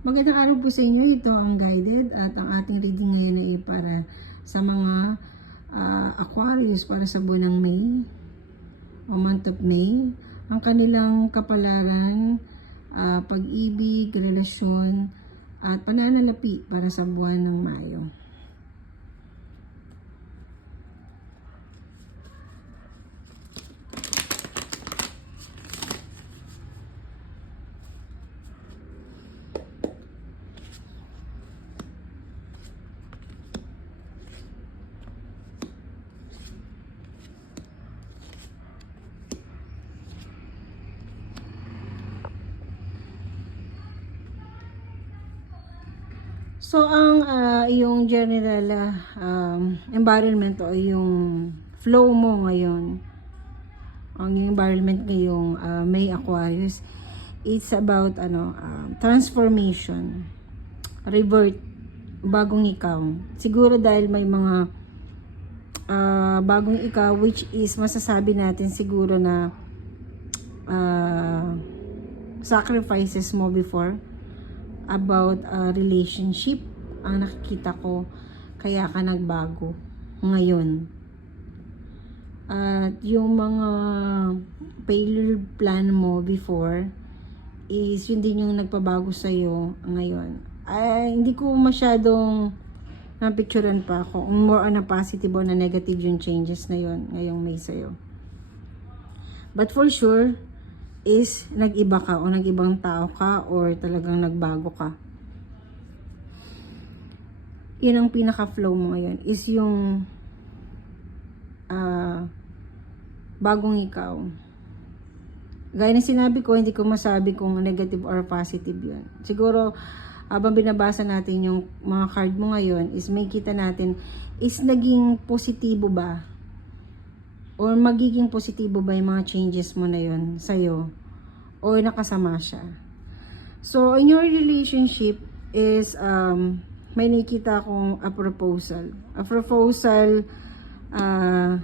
Magandang araw po sa inyo. Ito ang guided at ang ating reading ngayon ay para sa mga ah, Aquarius para sa buwan ng May o month of May. Ang kanilang kapalaran, ah, pag-ibig, relasyon at pananalapi para sa buwan ng Mayo. So, ang ah, iyong general ah, um, environment o yung flow mo ngayon, ang iyong environment ngayong ah, May Aquarius, it's about ano um, transformation, revert, bagong ikaw. Siguro dahil may mga ah, bagong ikaw which is masasabi natin siguro na ah, sacrifices mo before about a relationship ang nakikita ko kaya ka nagbago ngayon. At yung mga failure plan mo before is yun din yung nagpabago sa'yo ngayon. Ay hindi ko masyadong napicturean pa ako. More on a positive or na negative yung changes na yun ngayong may sa'yo. But for sure is nag-iba ka o nag-ibang tao ka or talagang nagbago ka. Yun ang pinaka-flow mo ngayon is yung ah, bagong ikaw. Gaya ng sinabi ko, hindi ko masabi kung negative or positive yun. Siguro, habang binabasa natin yung mga card mo ngayon, is may kita natin, is naging positibo ba or magiging positibo ba yung mga changes mo na yun sa'yo or nakasama siya. So, in your relationship is um, may nakita akong a proposal. A proposal ah,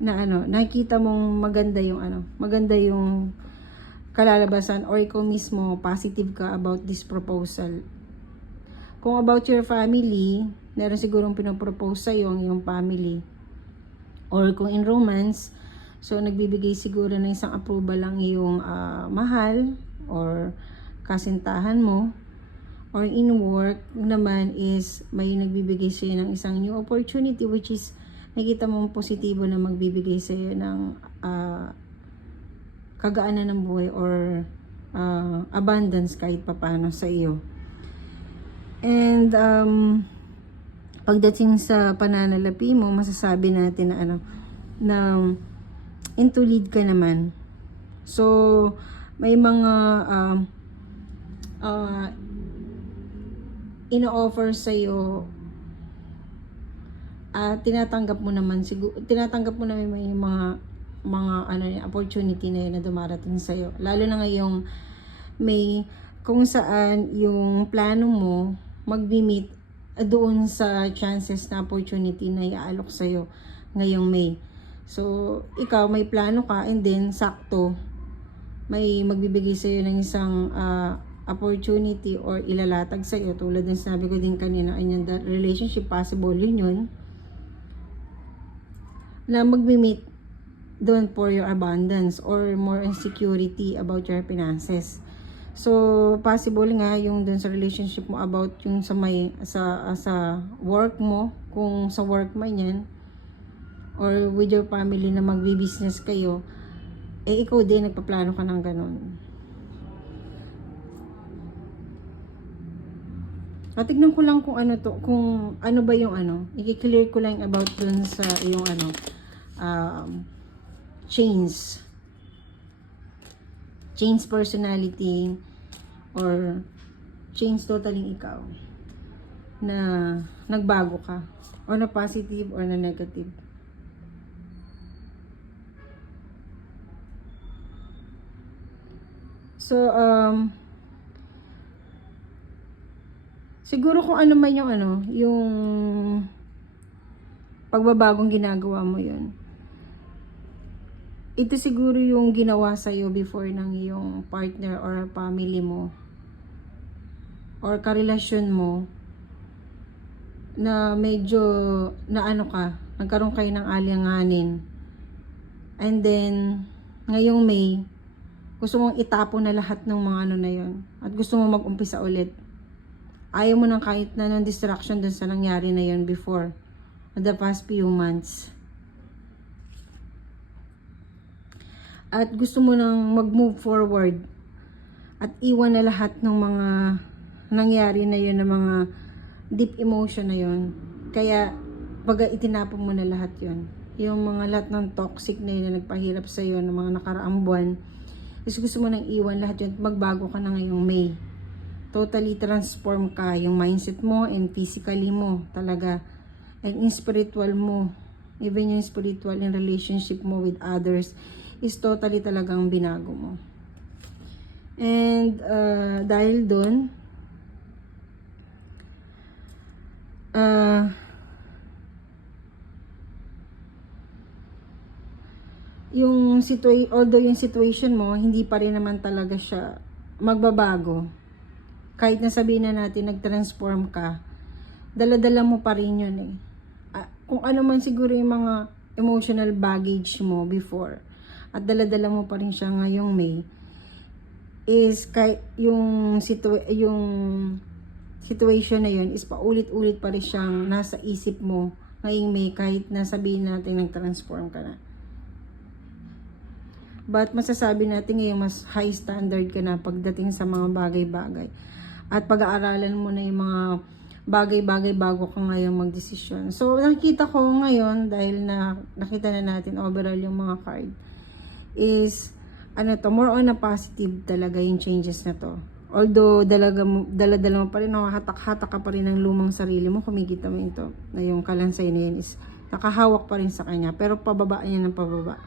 na ano, nakita mong maganda yung ano, maganda yung kalalabasan or ikaw mismo positive ka about this proposal. Kung about your family, meron sigurong pinopropose sa'yo ang iyong family or kung in romance, so nagbibigay siguro ng isang approval lang yung ah, mahal or kasintahan mo or in work naman is may nagbibigay sa'yo ng isang new opportunity which is nakita mong positibo na magbibigay sa'yo ng ah, kagaanan ng buhay or ah, abundance kahit papano sa iyo. And um, pagdating sa pananalapi mo, masasabi natin na ano, na into lead ka naman. So, may mga um, uh, ino-offer sa'yo at tinatanggap mo naman siguro tinatanggap mo naman may mga mga ano opportunity na yun na dumarating sa lalo na ngayong may kung saan yung plano mo magbi-meet doon sa chances na opportunity na iaalok sa'yo ngayong May. So, ikaw may plano ka and then sakto may magbibigay sa'yo ng isang ah, opportunity or ilalatag sa'yo tulad ng sabi ko din kanina ay that relationship possible yun yun na magbi-meet doon for your abundance or more insecurity about your finances. So, possible nga yung dun sa relationship mo about yung sa may sa sa work mo, kung sa work man yan or with your family na magbi-business kayo, eh ikaw din nagpaplano ka ng ganun. Patignan ko lang kung ano to, kung ano ba yung ano, i-clear ko lang about dun sa yung ano, um, chains. Chains personality or change totally ikaw na nagbago ka or na positive or na negative. So, um, siguro kung ano man yung ano, yung pagbabagong ginagawa mo yun. Ito siguro yung ginawa sa'yo before ng iyong partner or family mo or karelasyon mo na medyo na ano ka, nagkaroon kayo ng alyanganin. And then, ngayong May, gusto mong itapon na lahat ng mga ano na yon At gusto mong mag-umpisa ulit. Ayaw mo nang kahit na ng distraction dun sa nangyari na yon before. The past few months. At gusto mo nang mag-move forward. At iwan na lahat ng mga nangyari na yon ng mga deep emotion na yon Kaya, baga itinapon mo na lahat yon Yung mga lahat ng toxic na yun na nagpahirap sa iyo ng mga nakaraang buwan, is gusto mo nang iwan lahat yun magbago ka na ngayong May. Totally transform ka yung mindset mo and physically mo talaga. And in spiritual mo, even yung spiritual and relationship mo with others is totally talagang binago mo. And uh, dahil doon, uh, yung situation, although yung situation mo, hindi pa rin naman talaga siya magbabago. Kahit na sabihin na natin, nag-transform ka, dala-dala mo pa rin yun eh. Ah, kung ano man siguro yung mga emotional baggage mo before, at dala-dala mo pa rin siya ngayong May, is kay yung situ yung situation na yun is paulit-ulit pa rin siyang nasa isip mo ngayong May kahit na sabihin natin nag-transform ka na. But masasabi natin ngayon mas high standard ka na pagdating sa mga bagay-bagay. At pag-aaralan mo na yung mga bagay-bagay bago ka ngayon magdesisyon. So nakikita ko ngayon dahil na nakita na natin overall yung mga card is ano to, more on a positive talaga yung changes na to. Although dalaga dala-dala mo pa rin, nakahatak-hatak ka pa rin ng lumang sarili mo, kumikita mo ito, na yung kalansay na yun is nakahawak pa rin sa kanya, pero pababa niya ng pababa.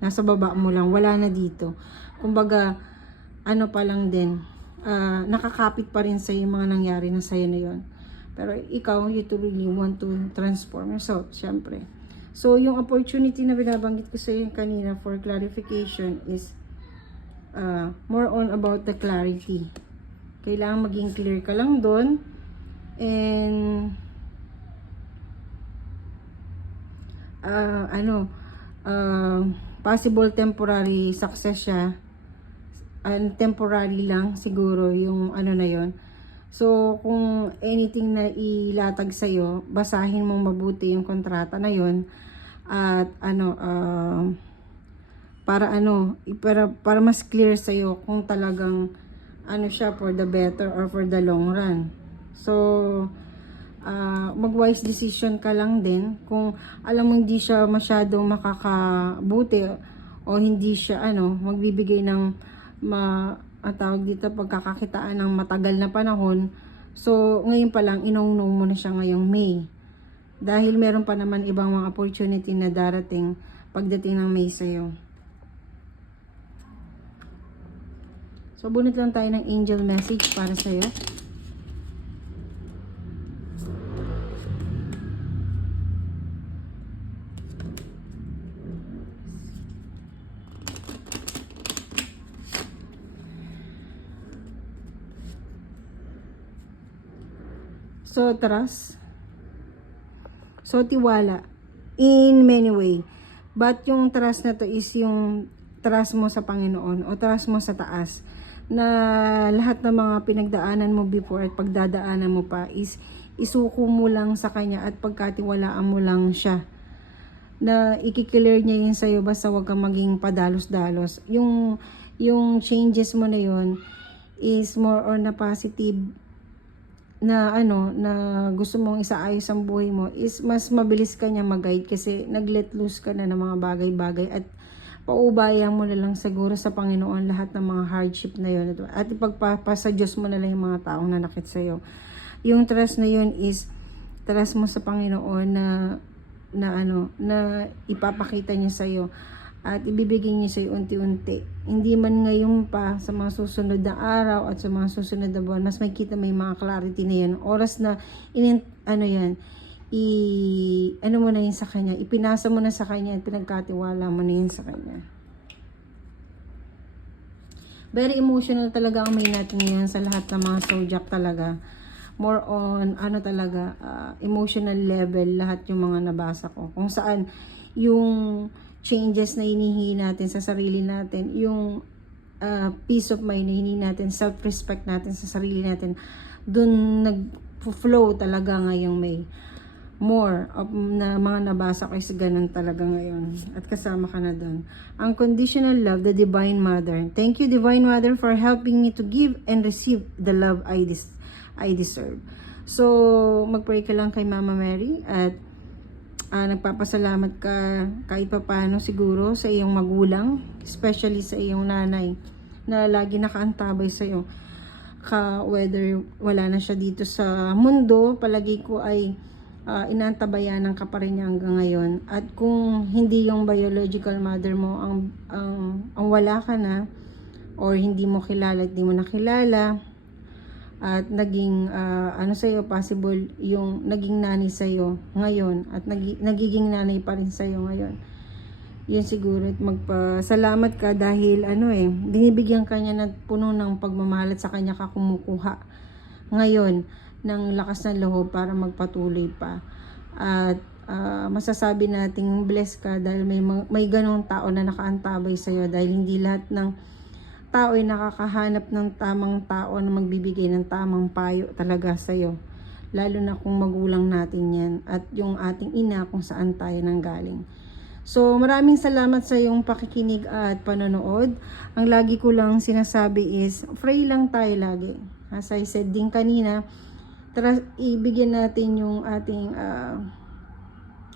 Nasa baba mo lang, wala na dito. Kumbaga, ano pa lang din, ah, nakakapit pa rin sa yung mga nangyari na sa'yo na yon. Pero ikaw, you to really want to transform yourself, syempre. So, yung opportunity na binabanggit ko sa iyo kanina for clarification is uh, more on about the clarity. Kailangan maging clear ka lang doon. And uh, ano, uh, possible temporary success siya. And temporary lang siguro yung ano na yon. So, kung anything na ilatag sa'yo, basahin mong mabuti yung kontrata na yon at ano, uh, para ano, para, para mas clear sa'yo kung talagang ano siya for the better or for the long run. So, uh, mag-wise decision ka lang din kung alam mo hindi siya masyadong makakabuti o hindi siya ano, magbibigay ng ma ang tawag dito pagkakakitaan ng matagal na panahon. So, ngayon pa lang, inong mo na siya ngayong May. Dahil meron pa naman ibang mga opportunity na darating pagdating ng May sa'yo. So, bunot lang tayo ng angel message para sa'yo. So, trust. So, tiwala. In many way. But yung trust na to is yung trust mo sa Panginoon o trust mo sa taas na lahat ng mga pinagdaanan mo before at pagdadaanan mo pa is isuko mo lang sa Kanya at pagkatiwalaan mo lang siya na ikiklear niya yun sa'yo basta wag kang maging padalos-dalos. Yung, yung changes mo na yun is more on na positive na ano na gusto mong isaayos ang buhay mo is mas mabilis ka niya mag-guide kasi nag-let loose ka na ng mga bagay-bagay at paubayan mo na lang siguro sa Panginoon lahat ng mga hardship na yun at ipagpapasa Diyos mo na lang yung mga taong nanakit sa iyo. Yung trust na yun is trust mo sa Panginoon na na ano na ipapakita niya sa iyo at ibibigay niya sa iyo unti-unti. Hindi man ngayon pa sa mga susunod na araw at sa mga susunod na buwan, mas makita may mga clarity na yan. Oras na, in, ano yan, i, ano mo na yun sa kanya, ipinasa mo na sa kanya at pinagkatiwala mo na yun sa kanya. Very emotional talaga ang may natin ngayon sa lahat ng mga zodiac talaga. More on, ano talaga, ah, emotional level, lahat yung mga nabasa ko. Kung saan, yung changes na hinihingi natin sa sarili natin, yung ah, peace of mind na hinihingi natin, self-respect natin sa sarili natin, dun nag-flow talaga ngayong may more of na mga nabasa ko is ganun talaga ngayon. At kasama ka na doon. Unconditional love, the Divine Mother. Thank you, Divine Mother, for helping me to give and receive the love I, des- I deserve. So, mag-pray ka lang kay Mama Mary at ah, nagpapasalamat ka kahit papano siguro sa iyong magulang, especially sa iyong nanay na lagi nakaantabay sa iyo. Ka whether wala na siya dito sa mundo, palagi ko ay uh, inantabayanan ka pa niya hanggang ngayon. At kung hindi yung biological mother mo ang, ang, ang wala ka na, or hindi mo kilala hindi mo nakilala, at naging ah, ano sa possible yung naging nanay sa ngayon at nagi- nagiging nanay pa rin sa ngayon. Yun siguro at magpasalamat ka dahil ano eh binibigyan ka niya ng puno ng pagmamahal at sa kanya ka kumukuha ngayon ng lakas ng loob para magpatuloy pa. At ah, masasabi nating bless ka dahil may may ganong tao na nakaantabay sa dahil hindi lahat ng tao ay nakakahanap ng tamang tao na magbibigay ng tamang payo talaga sa Lalo na kung magulang natin yan at yung ating ina kung saan tayo nanggaling. So maraming salamat sa iyong pakikinig at panonood. Ang lagi ko lang sinasabi is, pray lang tayo lagi. As I said din kanina, tara, ibigyan natin yung ating ah,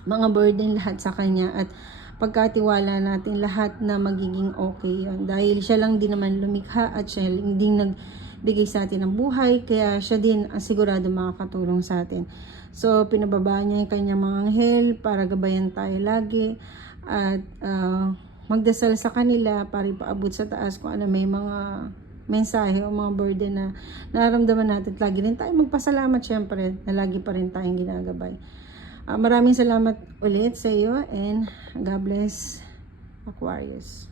mga burden lahat sa kanya at pagkatiwala natin lahat na magiging okay yun. Dahil siya lang din naman lumikha at siya din nagbigay sa atin ng buhay, kaya siya din ang sigurado makakatulong sa atin. So, pinababa niya yung kanyang mga anghel para gabayan tayo lagi at ah, magdasal sa kanila para ipaabot sa taas kung ano may mga mensahe o mga burden na nararamdaman natin. At Lagi rin tayo magpasalamat syempre na lagi pa rin tayong ginagabay. Ah, maraming salamat ulit sa iyo and God bless Aquarius.